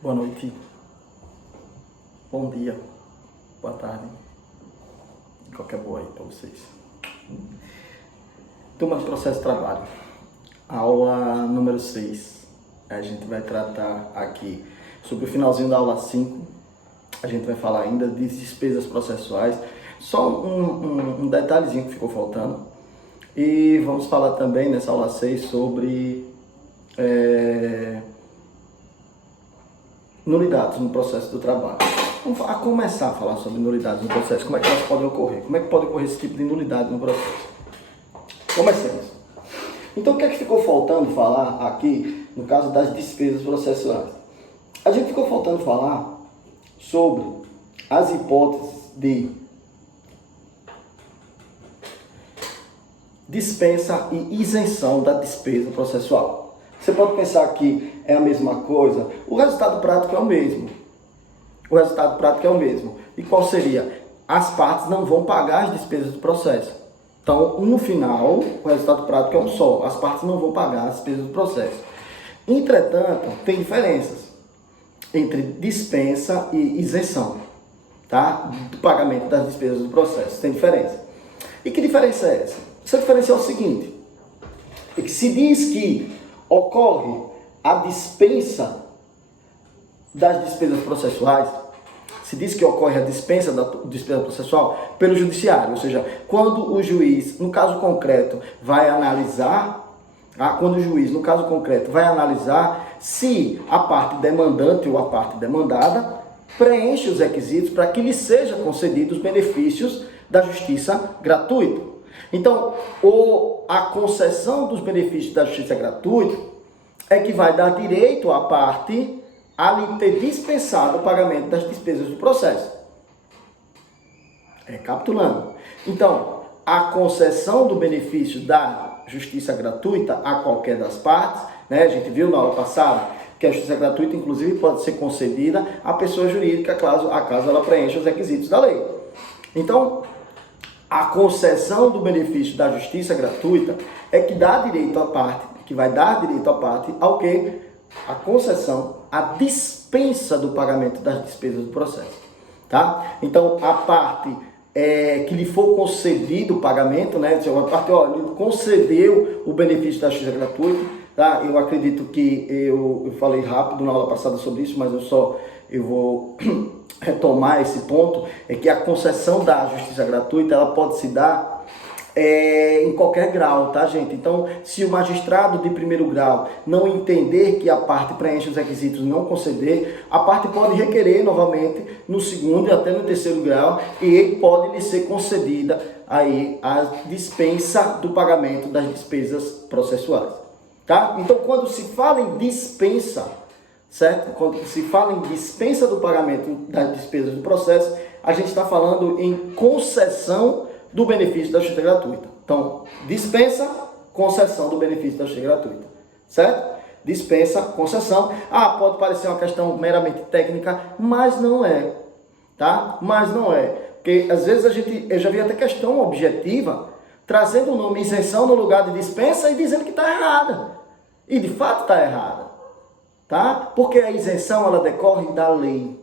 Boa noite, bom dia, boa tarde, qualquer boa aí para vocês. Turma de processo de trabalho, aula número 6. A gente vai tratar aqui sobre o finalzinho da aula 5. A gente vai falar ainda de despesas processuais, só um detalhezinho que ficou faltando. E vamos falar também nessa aula 6 sobre nulidades no processo do trabalho. Vamos começar a falar sobre nulidades no processo, como é que elas podem ocorrer, como é que pode ocorrer esse tipo de nulidade no processo. Comecemos. Então, o que é que ficou faltando falar aqui, no caso das despesas processuais? A gente ficou faltando falar sobre as hipóteses de dispensa e isenção da despesa processual. Você pode pensar que é a mesma coisa, o resultado prático é o mesmo. E qual seria? As partes não vão pagar as despesas do processo. Então, no final, o resultado prático é um só. As partes não vão pagar as despesas do processo. Entretanto, tem diferenças entre dispensa e isenção, tá? Do pagamento das despesas do processo. Tem diferença. E que diferença é essa? Essa diferença é o seguinte, é que se diz que ocorre a dispensa das despesas processuais, se diz que ocorre a dispensa da despesa processual pelo judiciário, ou seja, quando o juiz, no caso concreto, vai analisar se a parte demandante ou a parte demandada preenche os requisitos para que lhe seja concedidos os benefícios da justiça gratuita. Então, a concessão dos benefícios da justiça gratuita é que vai dar direito à parte a lhe ter dispensado o pagamento das despesas do processo. Recapitulando. Então, a concessão do benefício da justiça gratuita a qualquer das partes, né? A gente viu na aula passada que a justiça gratuita, inclusive, pode ser concedida à pessoa jurídica caso ela preencha os requisitos da lei. Então, a concessão do benefício da justiça gratuita é que dá direito à parte, que vai dar direito à parte ao quê? A concessão, a dispensa do pagamento das despesas do processo, tá? Então, a parte que lhe for concedido o pagamento, né? A parte, lhe concedeu o benefício da justiça gratuita, tá? Eu acredito que eu falei rápido na aula passada sobre isso, mas eu vou retomar esse ponto, é que a concessão da justiça gratuita, ela pode se dar em qualquer grau, tá, gente? Então, se o magistrado de primeiro grau não entender que a parte preenche os requisitos e não conceder, a parte pode requerer novamente no segundo e até no terceiro grau e pode lhe ser concedida aí a dispensa do pagamento das despesas processuais, tá? Então, quando se fala em dispensa, certo? Quando se fala em dispensa do pagamento das despesas do processo, a gente está falando em concessão do benefício da justiça gratuita. Então, dispensa, concessão do benefício da justiça gratuita, certo? Dispensa, concessão. Pode parecer uma questão meramente técnica, mas não é, tá? Mas não é. Porque às vezes eu já vi até questão objetiva, trazendo o nome isenção no lugar de dispensa e dizendo que está errada. E de fato está errada. Tá? Porque a isenção, ela decorre da lei.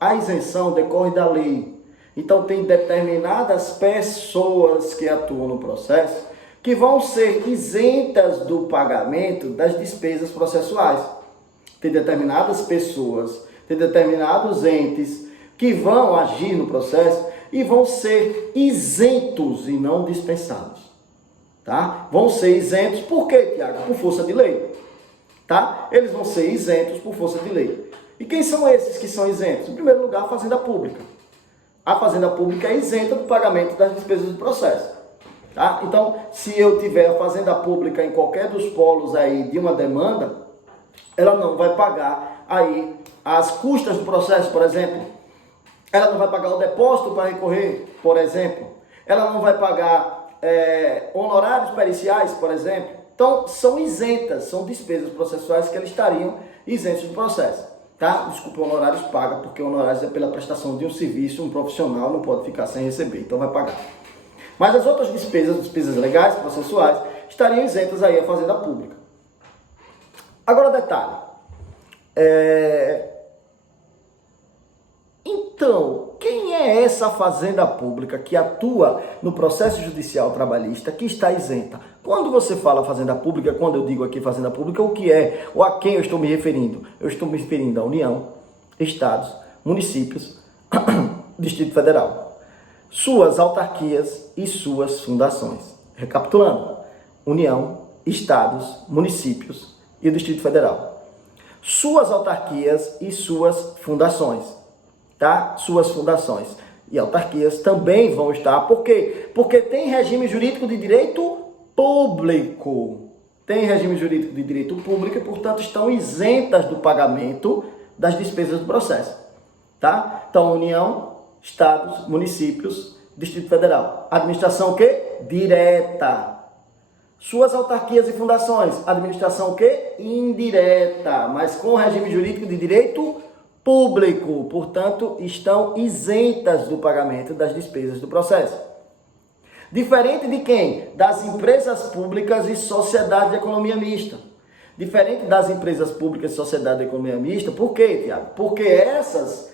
A isenção decorre da lei. Então, tem determinadas pessoas que atuam no processo que vão ser isentas do pagamento das despesas processuais. Tem determinadas pessoas, tem determinados entes que vão agir no processo e vão ser isentos e não dispensados. Tá? Vão ser isentos por quê, Tiago? Por força de lei. Tá? Eles vão ser isentos por força de lei. E quem são esses que são isentos? Em primeiro lugar, a Fazenda Pública. A Fazenda Pública é isenta do pagamento das despesas do processo. Tá? Então, se eu tiver a Fazenda Pública em qualquer dos polos aí de uma demanda, ela não vai pagar aí as custas do processo, por exemplo. Ela não vai pagar o depósito para recorrer, por exemplo. Ela não vai pagar honorários periciais, por exemplo. Então, são isentas, são despesas processuais que elas estariam isentas do processo. Tá? Desculpa, honorários paga, porque honorários é pela prestação de um serviço, um profissional não pode ficar sem receber, então vai pagar. Mas as outras despesas legais, processuais, estariam isentas aí a Fazenda Pública. Agora, detalhe, Então, quem é essa fazenda pública que atua no processo judicial trabalhista que está isenta? Quando você fala fazenda pública, quando eu digo aqui fazenda pública, o que é ou a quem eu estou me referindo? Eu estou me referindo à União, estados, municípios, Distrito Federal, suas autarquias e suas fundações. Recapitulando: União, estados, municípios e o Distrito Federal. Suas autarquias e suas fundações. Tá? Suas fundações e autarquias também vão estar. Por quê? Porque tem regime jurídico de direito público. Tem regime jurídico de direito público e, portanto, estão isentas do pagamento das despesas do processo. Tá? Então, União, estados, municípios, Distrito Federal. Administração o quê? Direta. Suas autarquias e fundações. Administração o quê? Indireta, mas com regime jurídico de direito público, portanto, estão isentas do pagamento das despesas do processo. Diferente de quem? Das empresas públicas e sociedade de economia mista. Diferente das empresas públicas e sociedade de economia mista, por quê, Tiago? Porque essas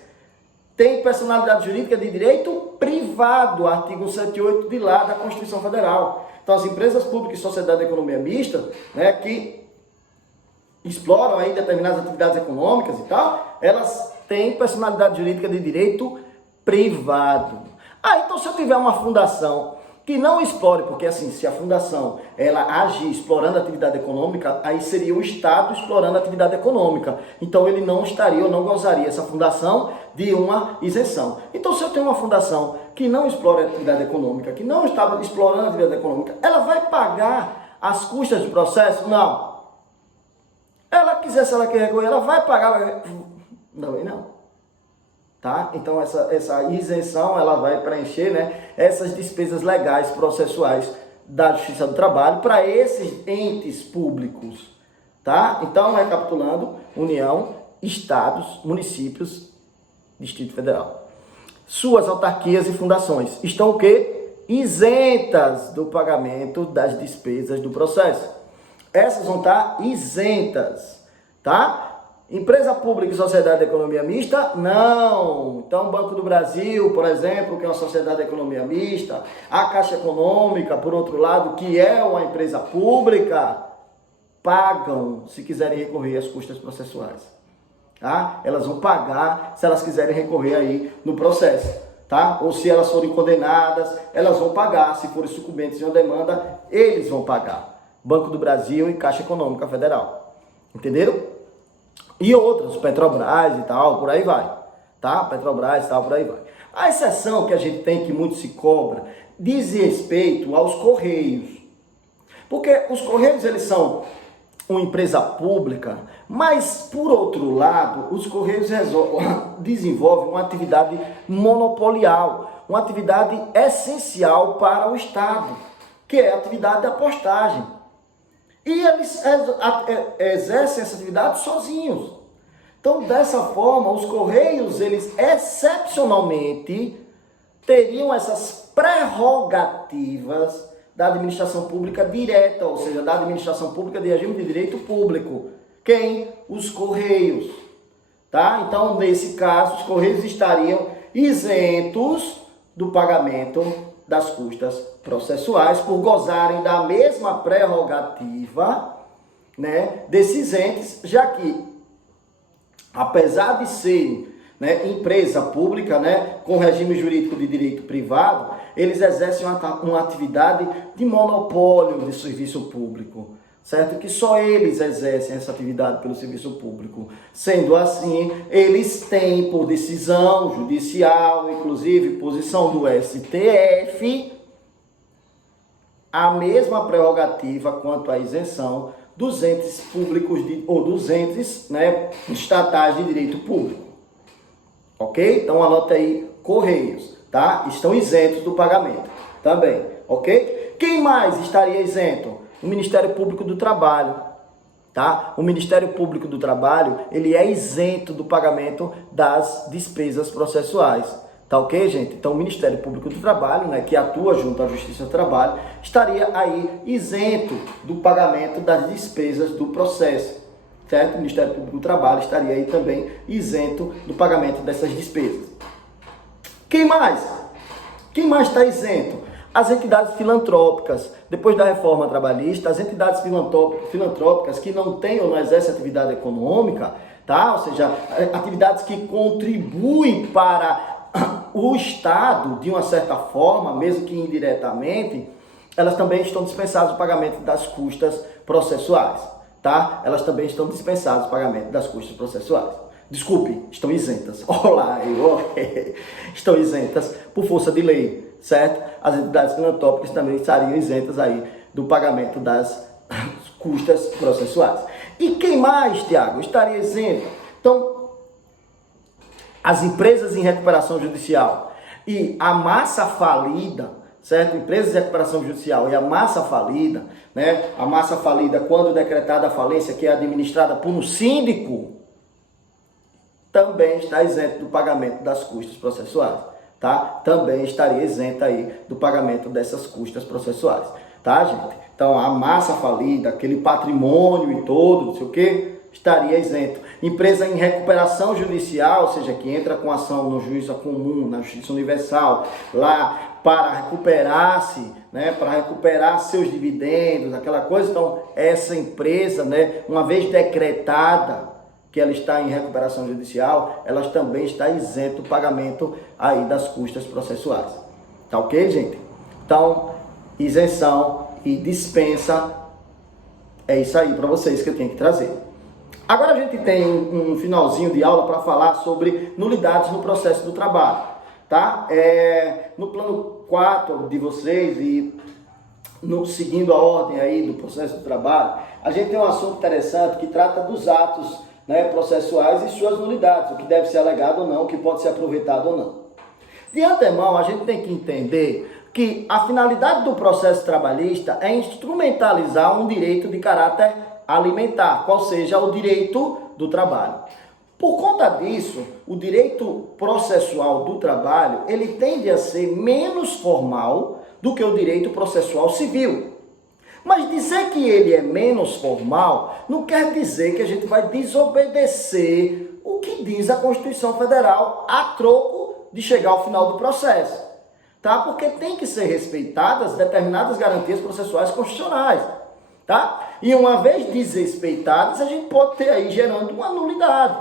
têm personalidade jurídica de direito privado, artigo 108 de lá da Constituição Federal. Então, as empresas públicas e sociedade de economia mista, né, que exploram aí determinadas atividades econômicas e tal, elas têm personalidade jurídica de direito privado. Então se eu tiver uma fundação que não explore, porque assim, se a fundação ela agir explorando a atividade econômica, aí seria o Estado explorando a atividade econômica. Então ele não estaria ou não gozaria, essa fundação, de uma isenção. Então se eu tenho uma fundação que não explora a atividade econômica, que não está explorando a atividade econômica, ela vai pagar as custas do processo? Não. Ela quiser, se ela quer recorrer, ela vai pagar. Não. Tá? Então essa isenção ela vai preencher, né, essas despesas legais processuais da Justiça do Trabalho para esses entes públicos. Tá? Então, recapitulando: União, estados, municípios, Distrito Federal. Suas autarquias e fundações estão o quê? Isentas do pagamento das despesas do processo. Essas vão estar isentas, tá? Empresa pública e sociedade de economia mista, não. Então, o Banco do Brasil, por exemplo, que é uma sociedade de economia mista, a Caixa Econômica, por outro lado, que é uma empresa pública, pagam se quiserem recorrer às custas processuais. Tá? Elas vão pagar se elas quiserem recorrer aí no processo. Tá? Ou se elas forem condenadas, elas vão pagar. Se forem sucumbentes em uma demanda, eles vão pagar. Banco do Brasil e Caixa Econômica Federal. Entenderam? E outros, Petrobras e tal, por aí vai. Tá? Petrobras e tal, por aí vai. A exceção que a gente tem, que muito se cobra, diz respeito aos Correios. Porque os Correios, eles são uma empresa pública, mas, por outro lado, os Correios desenvolvem uma atividade monopolial, uma atividade essencial para o Estado, que é a atividade da postagem. E eles exercem essa atividade sozinhos. Então, dessa forma, os Correios, eles excepcionalmente teriam essas prerrogativas da administração pública direta, ou seja, da administração pública de regime de direito público. Quem? Os Correios. Tá? Então, nesse caso, os Correios estariam isentos do pagamento das custas processuais, por gozarem da mesma prerrogativa, né, desses entes, já que, apesar de serem, né, empresa pública, né, com regime jurídico de direito privado, eles exercem uma atividade de monopólio de serviço público, certo? Que só eles exercem essa atividade pelo serviço público. Sendo assim, eles têm, por decisão judicial, inclusive posição do STF, a mesma prerrogativa quanto à isenção dos entes públicos ou dos entes, né, estatais de direito público. Ok? Então anota aí: Correios, tá? Estão isentos do pagamento também, ok? Quem mais estaria isento? O Ministério Público do Trabalho, tá? O Ministério Público do Trabalho, ele é isento do pagamento das despesas processuais, tá ok, gente? Então o Ministério Público do Trabalho, né, que atua junto à Justiça do Trabalho, estaria aí isento do pagamento das despesas do processo, certo? O Ministério Público do Trabalho estaria aí também isento do pagamento dessas despesas. Quem mais? Quem mais está isento? As entidades filantrópicas. Depois da reforma trabalhista, as entidades filantrópicas que não têm ou não exercem atividade econômica, tá? Ou seja, atividades que contribuem para o Estado de uma certa forma, mesmo que indiretamente, elas também estão dispensadas do pagamento das custas processuais, tá? Elas também estão dispensadas do pagamento das custas processuais. Desculpe, estão isentas. Olá, estão isentas por força de lei, certo? As entidades filantrópicas também estariam isentas aí do pagamento das custas processuais. E quem mais, Tiago, estaria isento? Então, as empresas em recuperação judicial e a massa falida, certo? Empresas de recuperação judicial e a massa falida, né? A massa falida, quando decretada a falência, que é administrada por um síndico, também está isento do pagamento das custas processuais, tá? Também estaria isenta aí do pagamento dessas custas processuais, tá, gente? Então, a massa falida, aquele patrimônio e todo, não sei o que, estaria isento. Empresa em recuperação judicial, ou seja, que entra com ação no juízo comum, na Justiça Universal, lá para recuperar-se, né, para recuperar seus dividendos, aquela coisa. Então, essa empresa, né, uma vez decretada que ela está em recuperação judicial, ela também está isento do pagamento aí das custas processuais. Tá ok, gente? Então, isenção e dispensa, é isso aí para vocês que eu tenho que trazer. Agora a gente tem um finalzinho de aula para falar sobre nulidades no processo do trabalho, tá? No plano 4 de vocês e seguindo a ordem aí do processo do trabalho, a gente tem um assunto interessante que trata dos atos, né, processuais e suas nulidades, o que deve ser alegado ou não, o que pode ser aproveitado ou não. De antemão, a gente tem que entender que a finalidade do processo trabalhista é instrumentalizar um direito de caráter alimentar, qual seja o direito do trabalho. Por conta disso, o direito processual do trabalho, ele tende a ser menos formal do que o direito processual civil. Mas dizer que ele é menos formal não quer dizer que a gente vai desobedecer o que diz a Constituição Federal a troco de chegar ao final do processo, tá? Porque tem que ser respeitadas determinadas garantias processuais constitucionais, tá? E uma vez desrespeitadas, a gente pode ter aí gerando uma nulidade.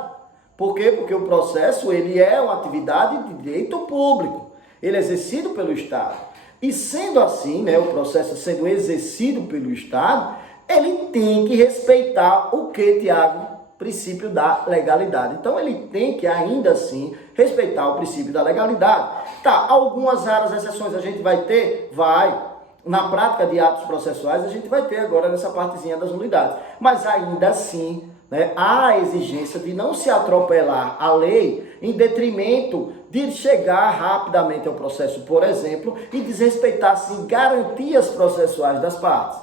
Por quê? Porque o processo, ele é uma atividade de direito público, ele é exercido pelo Estado. E sendo assim, né, o processo sendo exercido pelo Estado, ele tem que respeitar o que, Tiago? Princípio da legalidade. Então, ele tem que, ainda assim, respeitar o princípio da legalidade. Tá, algumas raras exceções a gente vai ter? Vai. Na prática de atos processuais, a gente vai ter agora nessa partezinha das nulidades. Mas, ainda assim, né, há a exigência de não se atropelar a lei em detrimento de chegar rapidamente ao processo, por exemplo, e desrespeitar, sim, garantias processuais das partes.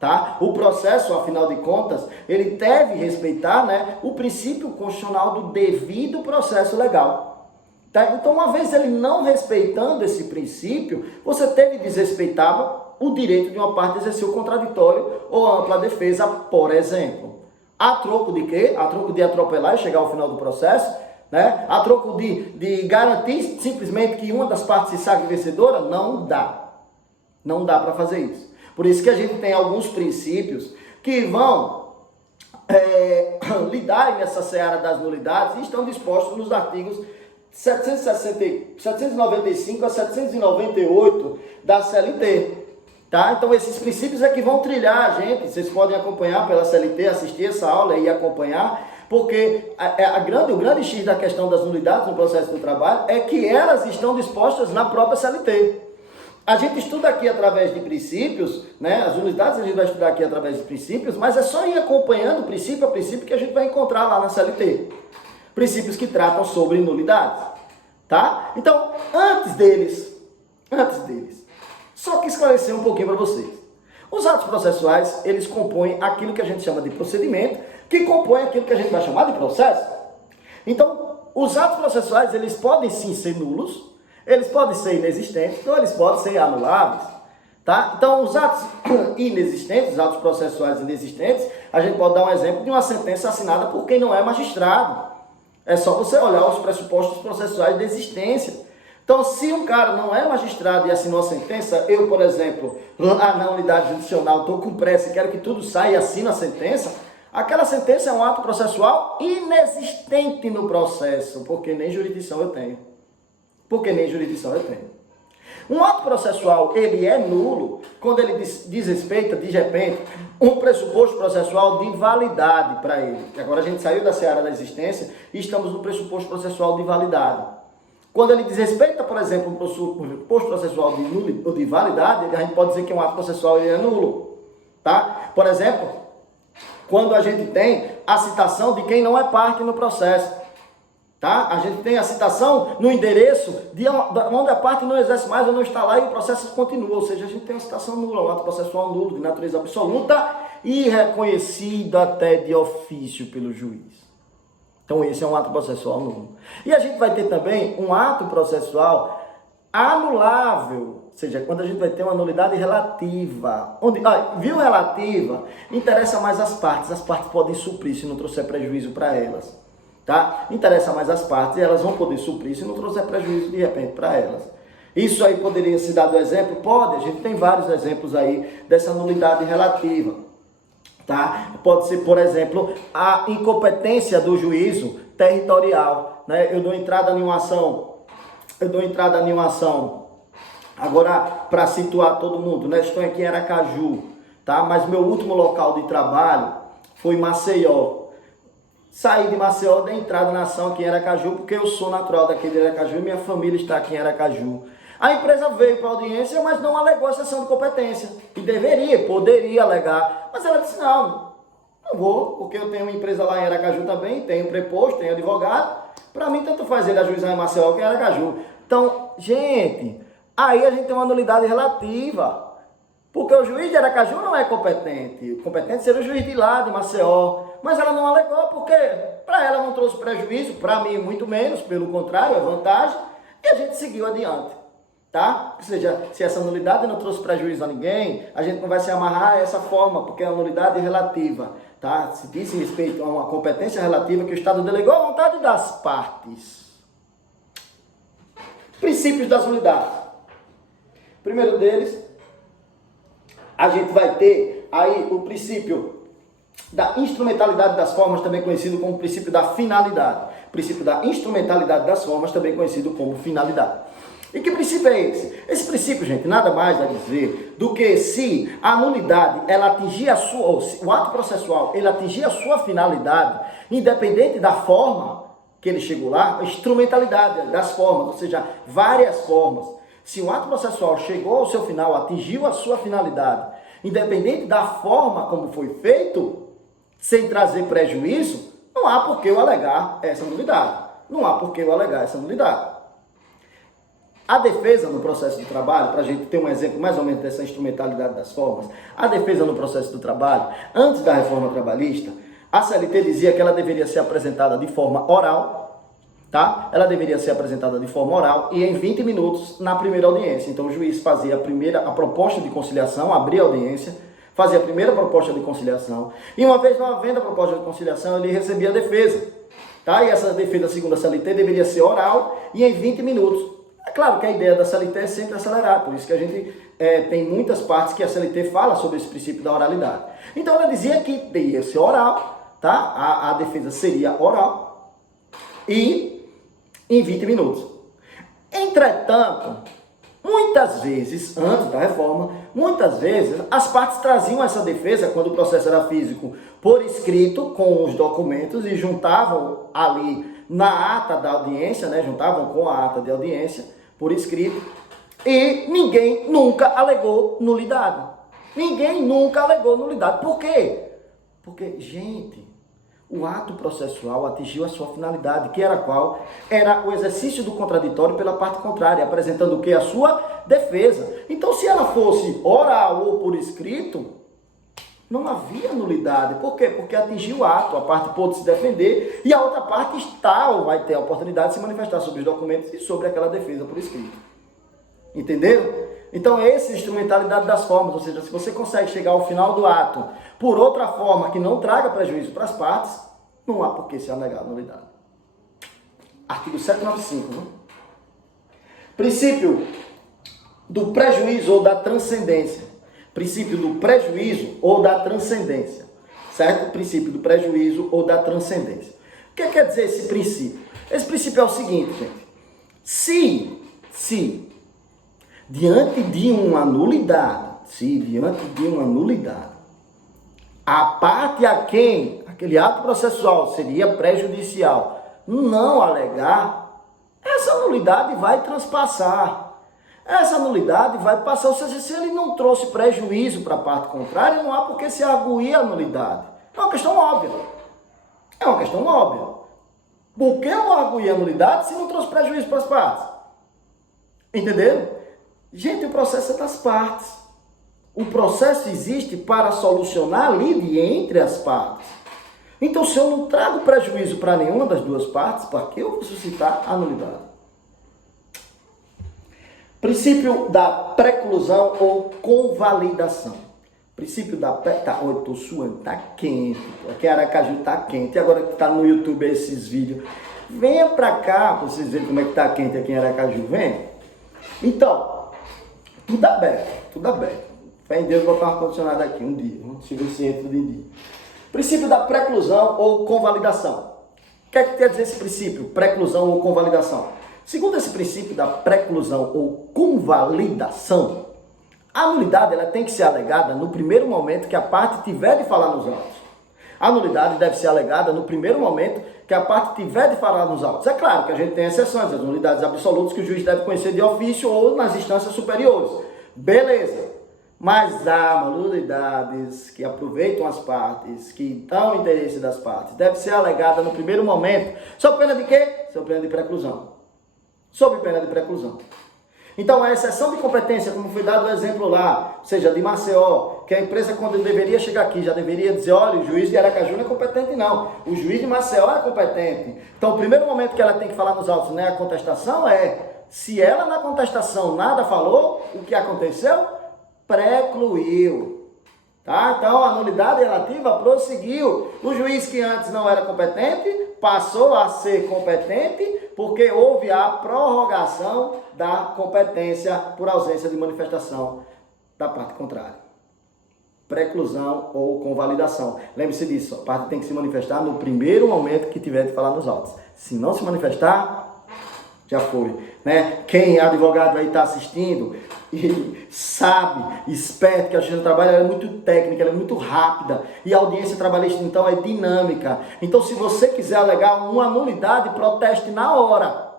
Tá? O processo, afinal de contas, ele deve respeitar, né, o princípio constitucional do devido processo legal. Tá? Então, uma vez ele não respeitando esse princípio, você teve que desrespeitar o direito de uma parte de exercer o contraditório ou ampla defesa, por exemplo. A troco de quê? A troco de atropelar e chegar ao final do processo, né? A troco de garantir simplesmente que uma das partes se sagre vencedora? Não dá. Não dá para fazer isso. Por isso que a gente tem alguns princípios que vão lidar nessa seara das nulidades e estão dispostos nos artigos 795 a 798 da CLT. Tá? Então esses princípios é que vão trilhar a gente. Vocês podem acompanhar pela CLT, assistir essa aula e acompanhar, porque o grande X da questão das nulidades no processo do trabalho é que elas estão dispostas na própria CLT. A gente estuda aqui através de princípios, né? As nulidades a gente vai estudar aqui através de princípios, mas é só ir acompanhando princípio a princípio que a gente vai encontrar lá na CLT. Princípios que tratam sobre nulidades, tá? Então, antes deles, só que esclarecer um pouquinho para vocês. Os atos processuais, eles compõem aquilo que a gente chama de procedimento, que compõe aquilo que a gente vai chamar de processo. Então, os atos processuais, eles podem sim ser nulos, eles podem ser inexistentes, ou eles podem ser anuláveis, Tá? Então, os atos inexistentes, os atos processuais inexistentes, a gente pode dar um exemplo de uma sentença assinada por quem não é magistrado. É só você olhar os pressupostos processuais de existência. Então, se um cara não é magistrado e assinou a sentença, eu, por exemplo, lá na unidade judicial, estou com pressa e quero que tudo saia e assino a sentença, aquela sentença é um ato processual inexistente no processo, porque nem jurisdição eu tenho. Um ato processual, ele é nulo quando ele diz respeito, de repente, um pressuposto processual de validade para ele. Agora a gente saiu da seara da existência e estamos no pressuposto processual de validade. Quando ele diz respeito, por exemplo, um pressuposto processual de validade, a gente pode dizer que um ato processual ele é nulo. Tá? Por exemplo, quando a gente tem a citação de quem não é parte no processo. Tá? A gente tem a citação no endereço de onde a parte não exerce mais ou não está lá e o processo continua. Ou seja, a gente tem uma citação nula, um ato processual nulo, de natureza absoluta e reconhecido até de ofício pelo juiz. Então esse é um ato processual nulo. E a gente vai ter também um ato processual anulável, ou seja, quando a gente vai ter uma nulidade relativa. Viu relativa? Interessa mais as partes podem suprir se não trouxer prejuízo para elas. Tá? Interessa mais as partes e elas vão poder suprir se não trouxer prejuízo de repente para elas. Isso aí poderia se dar do exemplo? Pode, a gente tem vários exemplos aí dessa nulidade relativa. Tá? Pode ser, por exemplo, a incompetência do juízo territorial. Né? Eu dou entrada em uma ação. Agora, para situar todo mundo, né? Estou aqui em Aracaju, tá? Mas meu último local de trabalho foi Maceió. Saí de Maceió, dei entrada na ação aqui em Aracaju, porque eu sou natural daqui de Aracaju e minha família está aqui em Aracaju. A empresa veio para a audiência, mas não alegou a cessão de competência. E poderia alegar. Mas ela disse, não vou, porque eu tenho uma empresa lá em Aracaju também, tenho preposto, tenho advogado. Para mim, tanto faz ele ajuizar em Maceió que em Aracaju. Então, gente, aí a gente tem uma nulidade relativa. Porque o juiz de Aracaju não é competente. O competente seria o juiz de lá, de Maceió. Mas ela não alegou porque para ela não trouxe prejuízo, para mim muito menos, pelo contrário, é vantagem. E a gente seguiu adiante. Tá? Ou seja, se essa nulidade não trouxe prejuízo a ninguém, a gente não vai se amarrar a essa forma, porque é uma nulidade relativa. Tá? Se diz respeito a uma competência relativa que o Estado delegou à vontade das partes. Princípios das nulidades. Primeiro deles, a gente vai ter aí o princípio da instrumentalidade das formas, também conhecido como princípio da finalidade. Princípio da instrumentalidade das formas, também conhecido como finalidade. E que princípio é esse? Esse princípio, gente, nada mais a dizer do que se a nulidade, ela atingir o ato processual, ele atingir a sua finalidade, independente da forma que ele chegou lá, a instrumentalidade das formas, ou seja, várias formas. Se o ato processual chegou ao seu final, atingiu a sua finalidade, independente da forma como foi feito, sem trazer prejuízo, não há por que eu alegar essa nulidade. A defesa no processo de trabalho, para a gente ter um exemplo mais ou menos dessa instrumentalidade das formas, a defesa no processo do trabalho, antes da reforma trabalhista, a CLT dizia que ela deveria ser apresentada de forma oral, tá? Ela deveria ser apresentada de forma oral e em 20 minutos na primeira audiência. Então o juiz fazia a proposta de conciliação, abria a audiência, fazia a primeira proposta de conciliação e uma vez não havendo a proposta de conciliação, ele recebia a defesa. Tá? E essa defesa, segundo a CLT, deveria ser oral e em 20 minutos. É claro que a ideia da CLT é sempre acelerar, por isso que a gente tem muitas partes que a CLT fala sobre esse princípio da oralidade. Então ela dizia que deveria ser oral, tá? A defesa seria oral e em 20 minutos. Entretanto, muitas vezes, antes da reforma, as partes traziam essa defesa, quando o processo era físico, por escrito, com os documentos e juntavam ali na ata da audiência, né? Juntavam com a ata de audiência, por escrito, e ninguém nunca alegou nulidade. Por quê? Porque, gente, o ato processual atingiu a sua finalidade, que era qual? Era o exercício do contraditório pela parte contrária, apresentando o quê? A sua defesa. Então, se ela fosse oral ou por escrito, não havia nulidade. Por quê? Porque atingiu o ato, a parte pôde se defender e a outra parte está ou vai ter a oportunidade de se manifestar sobre os documentos e sobre aquela defesa por escrito. Entenderam? Então, essa é a instrumentalidade das formas, ou seja, se você consegue chegar ao final do ato por outra forma que não traga prejuízo para as partes, não há por que se alegar a nulidade. Artigo 795, né? Princípio do prejuízo ou da transcendência. Princípio do prejuízo ou da transcendência. Certo? Princípio do prejuízo ou da transcendência. O que quer dizer esse princípio? Esse princípio é o seguinte, gente. Se diante de uma nulidade, a parte a quem aquele ato processual seria prejudicial não alegar, essa nulidade vai transpassar. Essa nulidade vai passar, ou seja, se ele não trouxe prejuízo para a parte contrária, não há por que se arguir a nulidade. É uma questão óbvia. Por que eu arguir a nulidade se não trouxe prejuízo para as partes? Entenderam? Gente, o processo é das partes. O processo existe para solucionar a lide entre as partes. Então, se eu não trago prejuízo para nenhuma das duas partes, para que eu vou suscitar a nulidade? Princípio da preclusão ou convalidação. Princípio da... eu tô suando, tá quente. Aqui em Aracaju tá quente. E agora que tá no YouTube esses vídeos. Venha para cá, para vocês verem como é que tá quente aqui em Aracaju. Vem. Então, tudo aberto. Fé em Deus, vou botar um ar-condicionado aqui um dia. Vamos ver se entra de dia. Princípio da preclusão ou convalidação. O que é que quer dizer esse princípio? Preclusão ou convalidação? Segundo esse princípio da preclusão ou convalidação, a nulidade ela tem que ser alegada no primeiro momento que a parte tiver de falar nos autos. A nulidade deve ser alegada no primeiro momento que a parte tiver de falar nos autos. É claro que a gente tem exceções, as nulidades absolutas que o juiz deve conhecer de ofício ou nas instâncias superiores. Beleza. Mas há nulidades que aproveitam as partes, que dão interesse das partes. Deve ser alegada no primeiro momento. Sob pena de quê? Sob pena de preclusão. Sob pena de preclusão. Então, a exceção de competência, como foi dado o exemplo lá, ou seja, de Maceió, que a empresa, quando deveria chegar aqui, já deveria dizer, olha, o juiz de Aracaju não é competente, não. O juiz de Maceió é competente. Então, o primeiro momento que ela tem que falar nos autos, né, a contestação se ela na contestação nada falou, o que aconteceu? Precluiu. Tá? Então, a nulidade relativa prosseguiu. O juiz que antes não era competente, passou a ser competente, porque houve a prorrogação da competência por ausência de manifestação da parte contrária. Preclusão ou convalidação. Lembre-se disso, a parte tem que se manifestar no primeiro momento que tiver de falar nos autos. Se não se manifestar, já foi. Né? Quem é advogado aí está assistindo e sabe, esperto, que a justiça do trabalho é muito técnica, ela é muito rápida. E a audiência trabalhista, então, é dinâmica. Então, se você quiser alegar uma nulidade, proteste na hora.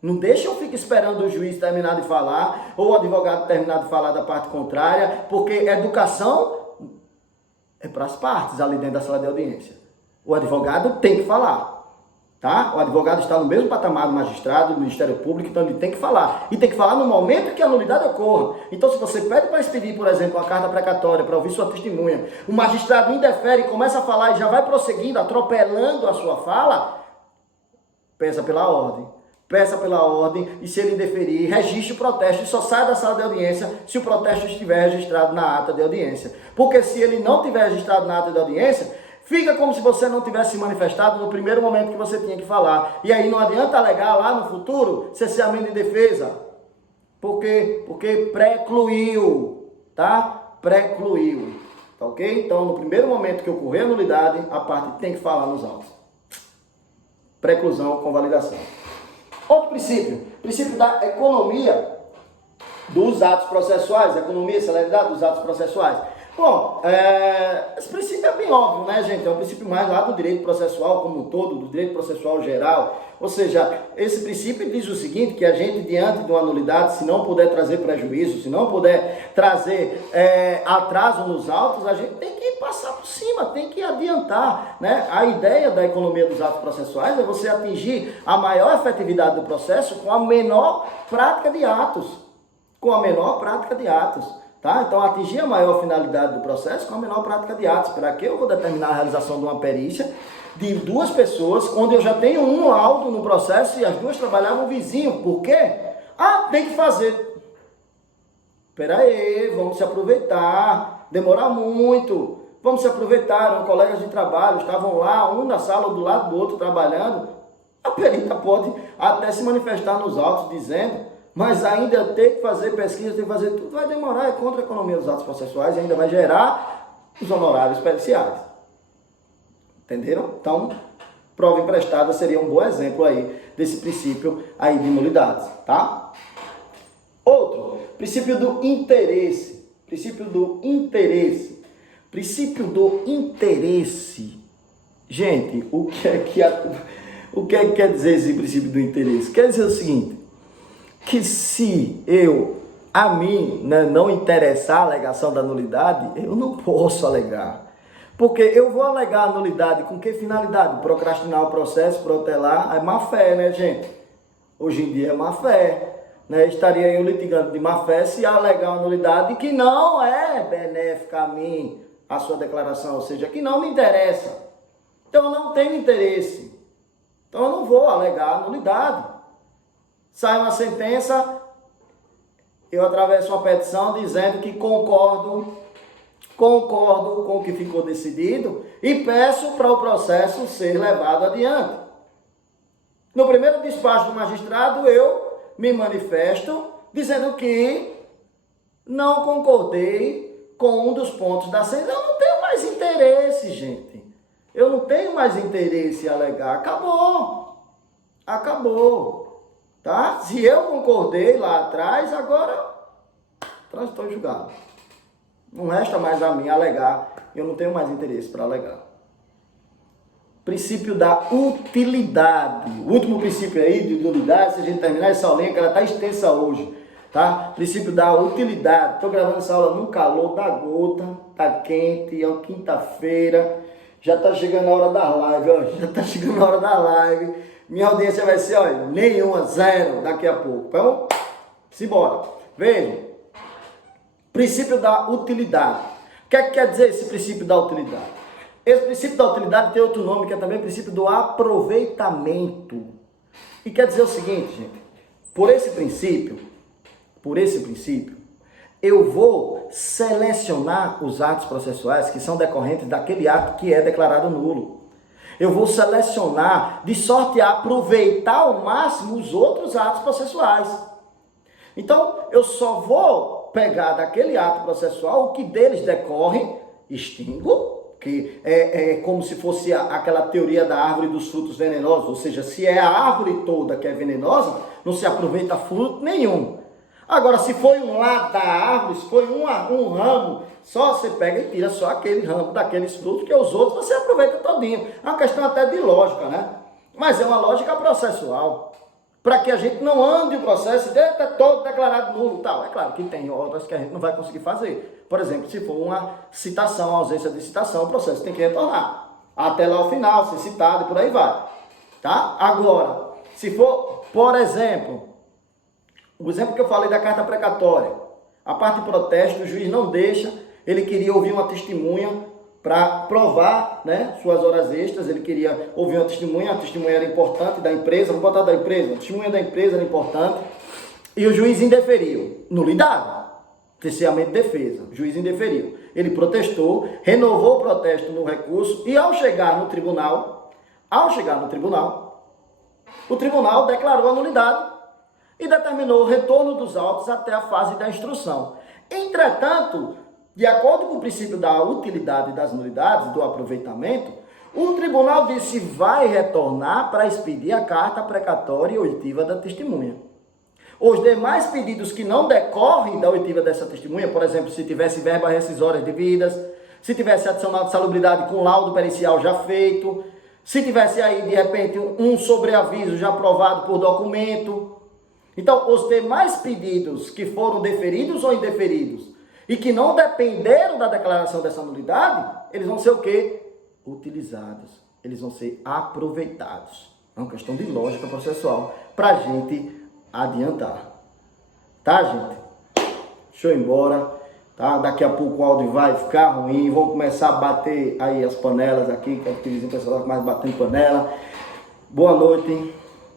Não deixa eu ficar esperando o juiz terminar de falar, ou o advogado terminar de falar da parte contrária, porque educação é para as partes ali dentro da sala de audiência. O advogado tem que falar. Tá? O advogado está no mesmo patamar do magistrado, do Ministério Público, então ele tem que falar. E tem que falar no momento que a nulidade ocorra. Então, se você pede para expedir, por exemplo, uma carta precatória para ouvir sua testemunha, o magistrado indefere e começa a falar e já vai prosseguindo, atropelando a sua fala, peça pela ordem. Peça pela ordem e, se ele indeferir, registre o protesto e só saia da sala de audiência se o protesto estiver registrado na ata de audiência. Porque se ele não tiver registrado na ata de audiência, fica como se você não tivesse se manifestado no primeiro momento que você tinha que falar. E aí não adianta alegar lá no futuro cerceamento de defesa. Por quê? Porque precluiu, tá? Precluiu, tá ok? Então, no primeiro momento que ocorrer a nulidade, a parte tem que falar nos autos. Preclusão com validação. Outro princípio da economia dos atos processuais, economia e celeridade dos atos processuais. Bom, esse princípio é bem óbvio, né, gente? É um princípio mais lá do direito processual como um todo, do direito processual geral. Ou seja, esse princípio diz o seguinte, que a gente, diante de uma nulidade, se não puder trazer prejuízo, se não puder trazer atraso nos autos, a gente tem que passar por cima, tem que adiantar, né? A ideia da economia dos atos processuais é você atingir a maior efetividade do processo com a menor prática de atos. Tá? Então, atingir a maior finalidade do processo com a menor prática de atos. Para que eu vou determinar a realização de uma perícia de duas pessoas, onde eu já tenho um laudo no processo e as duas trabalhavam vizinho? Por quê? Tem que fazer. Espera aí, vamos se aproveitar. Demora muito. Vamos se aproveitar. Eram colegas de trabalho, estavam lá, um na sala do lado do outro trabalhando. A perita pode até se manifestar nos autos dizendo, mas ainda ter que fazer pesquisa, ter que fazer tudo, vai demorar, é contra a economia dos atos processuais e ainda vai gerar os honorários periciais. Entenderam? Então, prova emprestada seria um bom exemplo aí desse princípio aí de nulidades, tá? Outro, princípio do interesse. Princípio do interesse. Princípio do interesse. Gente, o que quer dizer esse princípio do interesse? Quer dizer o seguinte, que se a mim, né, não interessar a alegação da nulidade, eu não posso alegar. Porque eu vou alegar a nulidade com que finalidade? Procrastinar o processo, protelar, é má fé, né, gente? Hoje em dia é má fé. Né? Estaria eu litigando de má fé se alegar uma nulidade que não é benéfica a mim, a sua declaração, ou seja, que não me interessa. Então eu não tenho interesse. Então eu não vou alegar a nulidade. Sai uma sentença, eu atravesso uma petição dizendo que concordo com o que ficou decidido e peço para o processo ser levado adiante. No primeiro despacho do magistrado, eu me manifesto dizendo que não concordei com um dos pontos da sentença. Eu não tenho mais interesse, gente. Eu não tenho mais interesse em alegar. Acabou. Tá? Se eu concordei lá atrás, agora estou julgado. Não resta mais a mim alegar. Eu não tenho mais interesse para alegar. Princípio da utilidade. O último princípio aí de utilidade, se a gente terminar essa aulinha, que ela está extensa hoje, tá? Princípio da utilidade. Estou gravando essa aula no calor da gota, tá quente, é quinta-feira, já está chegando a hora da live, ó, já está chegando a hora da live. Minha audiência vai ser, olha, nenhuma, zero daqui a pouco. Então, simbora. Vejam, princípio da utilidade. O que é que quer dizer esse princípio da utilidade? Esse princípio da utilidade tem outro nome, que é também o princípio do aproveitamento. E quer dizer o seguinte, gente, por esse princípio, eu vou selecionar os atos processuais que são decorrentes daquele ato que é declarado nulo. Eu vou selecionar de sorte a aproveitar ao máximo os outros atos processuais. Então, eu só vou pegar daquele ato processual o que deles decorre, extingo, que é como se fosse aquela teoria da árvore dos frutos venenosos, ou seja, se é a árvore toda que é venenosa, não se aproveita fruto nenhum. Agora, se foi um lado da árvore, se foi um ramo, só você pega e tira só aquele ramo daqueles frutos, que os outros você aproveita todinho. É uma questão até de lógica, né? Mas é uma lógica processual. Para que a gente não ande o processo e esteja todo declarado nulo e tal. É claro que tem outras que a gente não vai conseguir fazer. Por exemplo, se for uma citação, ausência de citação, o processo tem que retornar. Até lá o final, ser citado e por aí vai. Tá? Agora, se for, por exemplo, o exemplo que eu falei da carta precatória. A parte de protesto, o juiz não deixa, ele queria ouvir uma testemunha para provar, né, suas horas extras, ele queria ouvir uma testemunha, a testemunha era importante da empresa, vou botar da empresa, a testemunha da empresa era importante, e o juiz indeferiu, nulidade, terceiramente defesa, o juiz indeferiu, ele protestou, renovou o protesto no recurso, e ao chegar no tribunal, o tribunal declarou a nulidade e determinou o retorno dos autos até a fase da instrução. Entretanto, de acordo com o princípio da utilidade das nulidades, do aproveitamento, o tribunal disse que vai retornar para expedir a carta precatória e oitiva da testemunha. Os demais pedidos que não decorrem da oitiva dessa testemunha, por exemplo, se tivesse verbas rescisórias devidas, se tivesse adicional de salubridade com laudo pericial já feito, se tivesse aí, de repente, um sobreaviso já aprovado por documento. Então, os demais pedidos que foram deferidos ou indeferidos, e que não dependeram da declaração dessa nulidade, eles vão ser o quê? Utilizados. Eles vão ser aproveitados. É uma questão de lógica processual para a gente adiantar. Tá, gente? Deixa eu ir embora. Tá? Daqui a pouco o áudio vai ficar ruim. Vão começar a bater aí as panelas aqui, que o vizinho pessoal mais batendo panela. Boa noite,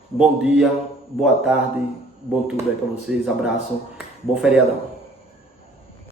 bom dia, boa tarde, bom tudo aí para vocês. Abraço, bom feriadão.